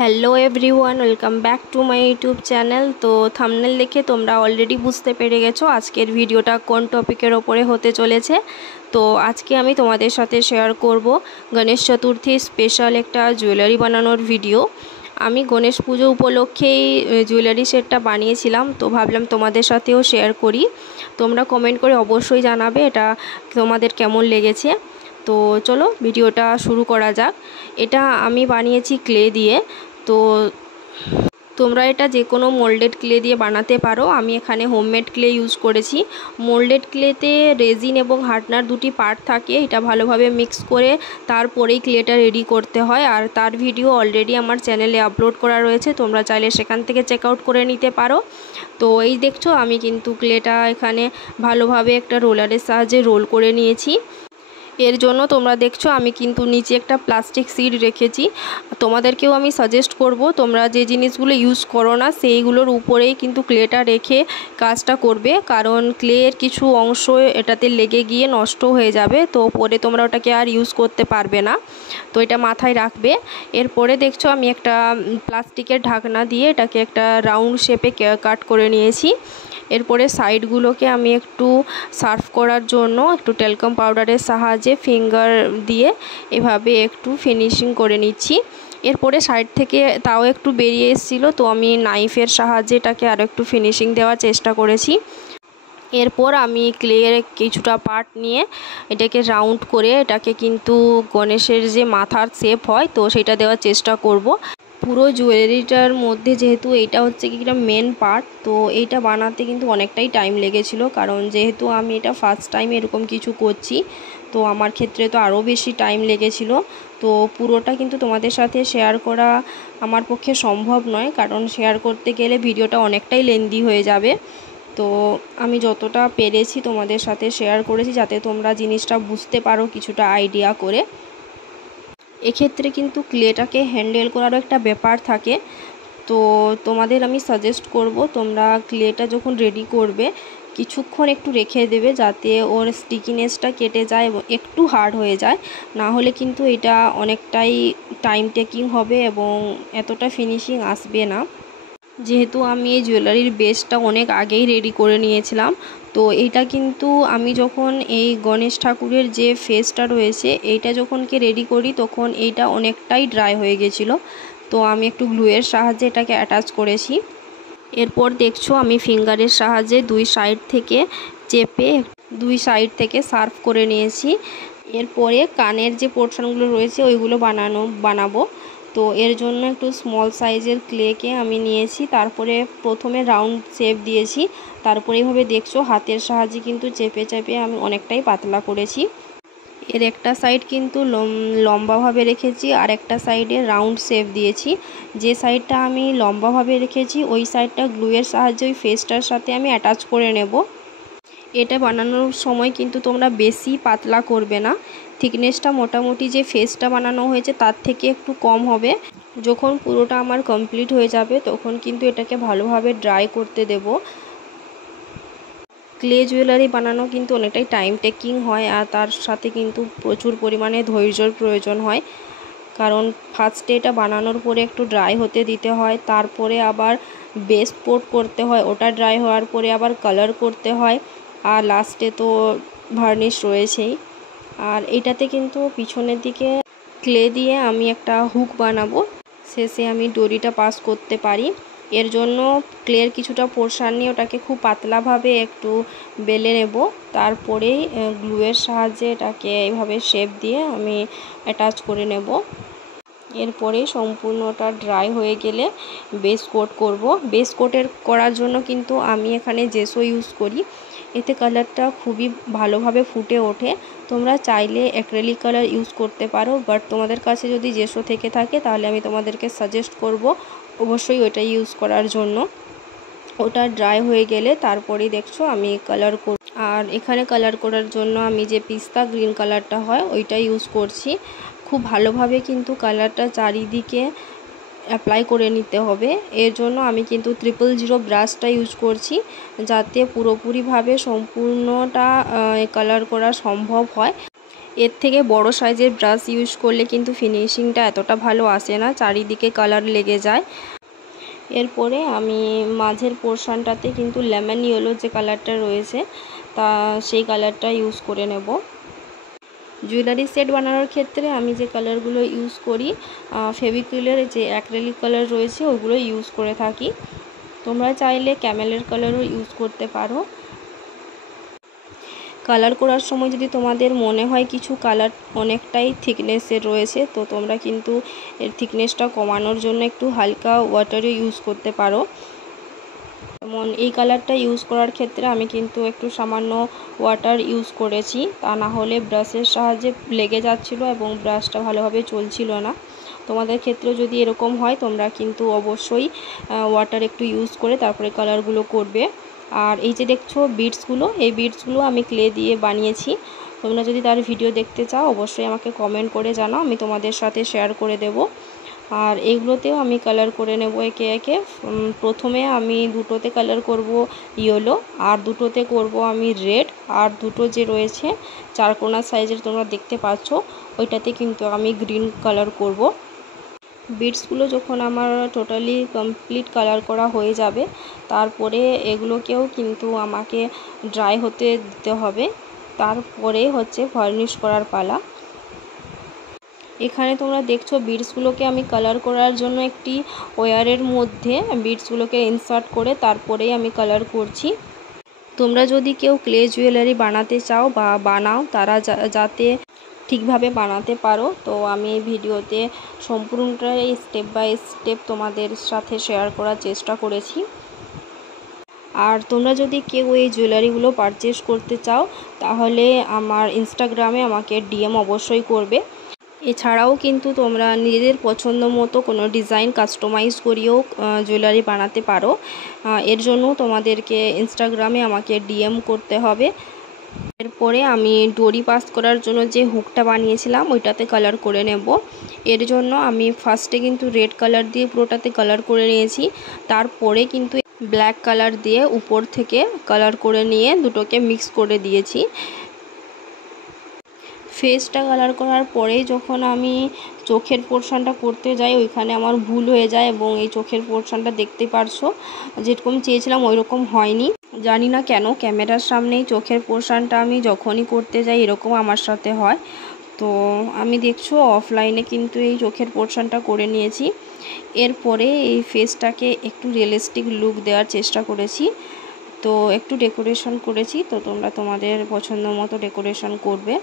Hello everyone, welcome back to my YouTube channel. তো thumbnail দেখে তোমরা অলরেডি বুঝতে পেরে গেছো আজকের ভিডিওটা কোন টপিকের ওপরে হতে চলেছে। তো আজকে আমি তোমাদের সাথে শেয়ার করব গণেশ চতুর্থীর স্পেশাল একটা জুয়েলারি বানানোর ভিডিও। আমি গণেশ পুজো উপলক্ষেই জুয়েলারি সেটটা বানিয়েছিলাম, তো ভাবলাম তোমাদের সাথেও শেয়ার করি। তোমরা কমেন্ট করে অবশ্যই জানাবে এটা তোমাদের কেমন লেগেছে। তো চলো ভিডিওটা শুরু করা যাক। এটা আমি বানিয়েছি ক্লে দিয়ে। তো তোমরা এটা যে কোনো মোল্ডেড ক্লে দিয়ে বানাতে পারো। আমি এখানে হোমমেড ক্লে ইউজ করেছি। মোল্ডেড ক্লেতে রেজিন এবং হার্ডনার দুটি পার্ট থাকে, এটা ভালোভাবে মিক্স করে তারপরেই ক্লেটা রেডি করতে হয়। আর তার ভিডিও অলরেডি আমার চ্যানেলে আপলোড করা রয়েছে, তোমরা চাইলে সেখান থেকে চেক আউট করে নিতে পারো। তো এই দেখছো আমি কিন্তু ক্লেটা এখানে ভালোভাবে একটা রোলারের সাহায্যে রোল করে নিয়েছি। এর জন্য তোমরা দেখছো আমি কিন্তু নিচে একটা প্লাস্টিক সিড রেখেছি। তোমাদেরকেও আমি সাজেস্ট করব তোমরা যে জিনিসগুলো ইউজ করো না সেইগুলোর উপরেই কিন্তু ক্লেটা রেখে কাজটা করবে, কারণ ক্লের কিছু অংশ এটাতে লেগে গিয়ে নষ্ট হয়ে যাবে, তো পরে তোমরা ওটাকে আর ইউজ করতে পারবে না। তো এটা মাথায় রাখবে। এরপরে দেখছো আমি একটা প্লাস্টিকের ঢাকনা দিয়ে এটাকে একটা রাউন্ড শেপে কাট করে নিয়েছি। এরপরে সাইডগুলোকে আমি একটু সার্ভ করার জন্য একটু টেলকাম পাউডারের সাহায্যে ফিঙ্গার দিয়ে এভাবে একটু ফিনিশিং করে নিচ্ছি। এরপরে সাইড থেকে তাও একটু বেরিয়ে এসেছিলো, তো আমি নাইফের সাহায্যে এটাকে আরও একটু ফিনিশিং দেওয়ার চেষ্টা করেছি। এরপর আমি ক্লের কিছুটা পার্ট নিয়ে এটাকে রাউন্ড করে এটাকে কিন্তু গণেশের যে মাথার শেপ হয় তো সেটা দেওয়ার চেষ্টা করব। পুরো জুয়েলারিটার মধ্যে যেহেতু এটা হচ্ছে কি একটা মেন পার্ট, তো এইটা বানাতে কিন্তু অনেকটাই টাইম লেগেছিল, কারণ যেহেতু আমি এটা ফার্স্ট টাইম এরকম কিছু করছি, তো আমার ক্ষেত্রে তো আরও বেশি টাইম লেগেছিল। তো পুরোটা কিন্তু তোমাদের সাথে শেয়ার করা আমার পক্ষে সম্ভব নয়, কারণ শেয়ার করতে গেলে ভিডিওটা অনেকটাই লেন্দি হয়ে যাবে। তো আমি যতটা পেরেছি তোমাদের সাথে শেয়ার করেছি, যাতে তোমরা জিনিসটা বুঝতে পারো কিছুটা আইডিয়া করে। এক্ষেত্রে কিন্তু ক্লেটাকে হ্যান্ডেল করারও একটা ব্যাপার থাকে। তো তোমাদের আমি সাজেস্ট করব তোমরা ক্লেটা যখন রেডি করবে কিছুক্ষণ একটু রেখে দেবে, যাতে ওর স্টিকিনেসটা কেটে যায় এবং একটু হার্ড হয়ে যায়। না হলে কিন্তু এটা অনেকটাই টাইম টেকিং হবে এবং এতটা ফিনিশিং আসবে না। যেহেতু আমি এই জুয়েলারির বেসটা অনেক আগেই রেডি করে নিয়েছিলাম, তো এইটা কিন্তু আমি যখন এই গণেশ ঠাকুরের যে ফেসটা রয়েছে এইটা যখনকে রেডি করি তখন এইটা অনেকটাই ড্রাই হয়ে গেছিলো, তো আমি একটু গ্লুয়ের সাহায্যে এটাকে অ্যাটাচ করেছি। এরপর দেখছো আমি ফিঙ্গারের সাহায্যে দুই সাইড থেকে চেপে দুই সাইড থেকে সার্ভ করে নিয়েছি। এরপরে কানের যে পোর্শনগুলো রয়েছে ওইগুলো বানাবো। তো এর জন্য একটু স্মল সাইজের ক্লেকে আমি নিয়েছি, তারপরে প্রথমে রাউন্ড শেপ দিয়েছি, তারপরে এইভাবে দেখছো হাতের সাহায্যে কিন্তু চেপে চেপে আমি অনেকটাই পাতলা করেছি। এর একটা সাইড কিন্তু লম্বাভাবে রেখেছি আর একটা সাইডে রাউন্ড শেপ দিয়েছি। যে সাইডটা আমি লম্বাভাবে রেখেছি ওই সাইডটা গ্লুয়ের সাহায্যে ওই ফেসটার সাথে আমি অ্যাটাচ করে নেব। এটা বানানোর সময় কিন্তু তোমরা বেশি পাতলা করবে না, থিকনেসটা মোটামুটি যে ফেসটা বানানো হয়েছে তার থেকে একটু কম হবে। যখন পুরোটা আমার কমপ্লিট হয়ে যাবে তখন কিন্তু এটাকে ভালোভাবে ড্রাই করতে দেব। ক্লে জুয়েলারি বানানো কিন্তু অনেকটাই টাইম টেকিং হয়, আর তার সাথে কিন্তু প্রচুর পরিমাণে ধৈর্যর প্রয়োজন হয়, কারণ ফার্স্টে এটা বানানোর পরে একটু ড্রাই হতে দিতে হয়, তারপরে আবার বেস কোট করতে হয়, ওটা ড্রাই হওয়ার পরে আবার কালার করতে হয়, আর লাস্টে তো ভার্নিশ রয়েছেই। আর এটাতে কিন্তু পিছনের দিকে ক্লে দিয়ে আমি একটা হুক বানাবো, শেষে আমি ডরিটা পাস করতে পারি। এর জন্য ক্লের কিছুটা পোর্শন নিয়ে ওটাকে খুব পাতলাভাবে একটু বেলে নেব, তারপরেই গ্লুয়ের সাহায্যে এটাকে এইভাবে শেপ দিয়ে আমি অ্যাটাচ করে নেব। এরপরে সম্পূর্ণটা ড্রাই হয়ে গেলে বেস কোট করব। বেস কোটের করার জন্য কিন্তু আমি এখানে জেসো ইউজ করি, এতে কালারটা খুবই ভালোভাবে ফুটে ওঠে। তোমরা চাইলে অ্যাক্রেলিক কালার ইউজ করতে পারো, বাট তোমাদের কাছে যদি জেসো থেকে থাকে তাহলে আমি তোমাদেরকে সাজেস্ট করব অবশ্যই ওটা ইউজ করার জন্য। ওটা ড্রাই হয়ে গেলে তারপরেই দেখছো আমি কালার করব। আর এখানে কালার করার জন্য আমি যে পিস্তা গ্রিন কালারটা হয় ওইটা ইউজ করছি। খুব ভালোভাবে কিন্তু কালারটা চারিদিকে অ্যাপ্লাই করে নিতে হবে। এর জন্য আমি কিন্তু 000 ব্রাশটা ইউজ করছি, যাতে পুরোপুরিভাবে সম্পূর্ণটা কালার করা সম্ভব হয়। এর থেকে বড় সাইজের ব্রাশ ইউজ করলে কিন্তু ফিনিশিংটা এতটা ভালো আসে না, চারিদিকে কালার লেগে যায়। এরপরে আমি মাঝের পোর্শনটাতে কিন্তু লেমন ইয়েলো যে কালারটা রয়েছে তা সেই কালারটা ইউজ করে নেব। জুয়েলারি সেট বানানোর ক্ষেত্রে আমি যে কালারগুলো ইউজ করি, ফেভিক্রিলের যে অ্যাক্রিলিক কালার রয়েছে ওগুলো ইউজ করে থাকি। তোমরা চাইলে ক্যামেলের কালারও ইউজ করতে পারো। কালার করার সময় যদি তোমাদের মনে হয় কিছু কালার অনেকটাই থিকনেসের রয়েছে, তো তোমরা কিন্তু এর থিকনেসটা কমানোর জন্য একটু হালকা ওয়াটারও ইউজ করতে পারো। যেমন এই কালারটা ইউজ করার ক্ষেত্রে আমি কিন্তু একটু সামান্য ওয়াটার ইউজ করেছি, তা না হলে ব্রাশের সাহায্যে লেগে যাচ্ছিলো এবং ব্রাশটা ভালোভাবে চলছিল না। তোমাদের ক্ষেত্রেও যদি এরকম হয় তোমরা কিন্তু অবশ্যই ওয়াটার একটু ইউজ করে তারপরে কালারগুলো করবে। আর এই যে দেখছো বিটসগুলো, এই বিটসগুলো আমি ক্লে দিয়ে বানিয়েছি। তোমরা যদি তার ভিডিও দেখতে চাও অবশ্যই আমাকে কমেন্ট করে জানাও, আমি তোমাদের সাথে শেয়ার করে দেব। আর এইগুলোতেও আমি কালার করে নেব একে একে। প্রথমে আমি দুটোতে কালার করব ইয়েলো, আর দুটোতে করব আমি রেড, আর দুটো যে রয়েছে চারকোনা সাইজের তোমরা দেখতে পাচ্ছ ওইটাতে কিন্তু আমি গ্রিন কালার করব। বিটসগুলো যখন আমার টোটালি কমপ্লিট কালার করা হয়ে যাবে তারপরে এগুলোকেও কিন্তু আমাকে ড্রাই হতে দিতে হবে, তারপরে হচ্ছে ভার্নিশ করার পালা। এখানে তোমরা দেখছো বিটসগুলোকে আমি কালার করার জন্য একটি ওয়্যারের মধ্যে বিটসগুলোকে ইনসার্ট করে তারপরেই আমি কালার করছি। তোমরা যদি কেউ ক্লে জুয়েলারি বানাতে চাও বা বানাও, তারা যাতে ঠিকভাবে বানাতে পারো, তো আমি এই ভিডিওতে সম্পূর্ণটাই স্টেপ বাই স্টেপ তোমাদের সাথে শেয়ার করার চেষ্টা করেছি। আর তোমরা যদি কেউ এই জুয়েলারিগুলো পারচেস করতে চাও তাহলে আমার ইনস্টাগ্রামে আমাকে ডিএম অবশ্যই করবে। এছাড়াও কিন্তু তোমরা নিজেদের পছন্দ মতো কোনো ডিজাইন কাস্টমাইজ করিয়েও জুয়েলারি বানাতে পারো। এর জন্য তোমাদেরকে ইনস্টাগ্রামে আমাকে ডিএম করতে হবে। এরপরে আমি ডরি পাস করার জন্য যে হুকটা বানিয়েছিলাম ওইটাতে কালার করে নেব। এর জন্য আমি ফার্স্টে কিন্তু রেড কালার দিয়ে পুরোটাতে কালার করে নিয়েছি, তারপরে কিন্তু ব্ল্যাক কালার দিয়ে উপর থেকে কালার করে নিয়ে দুটোকে মিক্স করে দিয়েছি। ফেসটা কালার করার পরে যখন আমি চোখের পোর্শনটা করতে যাই ওইখানে আমার ভুল হয়ে যায় এবং এই চোখের পোর্শনটা দেখতে পারছো যেরকম চেয়েছিলাম ওই রকম হয়নি। জানি না কেন ক্যামেরার সামনেই চোখের পোর্শনটা আমি যখনই করতে যাই এরকম আমার সাথে হয়। তো আমি দেখছো অফলাইনে কিন্তু এই চোখের পোর্শনটা করে নিয়েছি। এরপরে এই ফেসটাকে একটু রিয়েলিস্টিক লুক দেওয়ার চেষ্টা করেছি, তো একটু ডেকোরেশন করেছি। তো তোমরা তোমাদের পছন্দ মতো ডেকোরেশন করবে।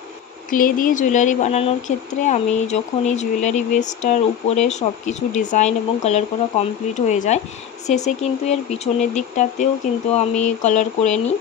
ক্লে দিয়ে জুয়েলারি বানানোর ক্ষেত্রে আমি যখন এই জুয়েলারি বেসটার উপরে সব কিছু ডিজাইন এবং কালার করা কমপ্লিট হয়ে যায়, শেষে কিন্তু এর পিছনের দিকটাতেও কিন্তু আমি কালার করে নিই।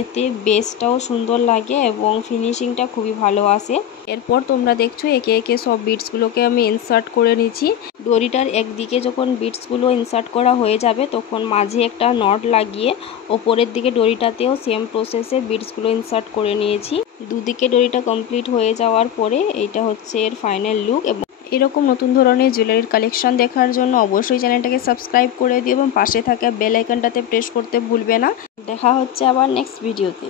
এতে বেসটাও সুন্দর লাগে এবং ফিনিশিংটা খুবই ভালো আসে। এরপর তোমরা দেখছো একে একে সব বিটসগুলোকে আমি ইনসার্ট করে নিচ্ছি। ডরিটার একদিকে যখন বিটসগুলো ইনসার্ট করা হয়ে যাবে তখন মাঝে একটা নট লাগিয়ে ওপরের দিকে ডরিটাতেও সেম প্রসেসে বিটসগুলো ইনসার্ট করে নিয়েছি। দুদিকে ডরিটা কমপ্লিট হয়ে যাওয়ার পরে এইটা হচ্ছে এর ফাইনাল লুক। এবং এরকম নতুন ধরনের জুয়েলারির কালেকশন দেখার জন্য অবশ্যই চ্যানেলটাকে সাবস্ক্রাইব করে দিও এবং পাশে থাকা বেল আইকনটাতে প্রেস করতে ভুলবে না। দেখা হচ্ছে আবার নেক্সট ভিডিওতে।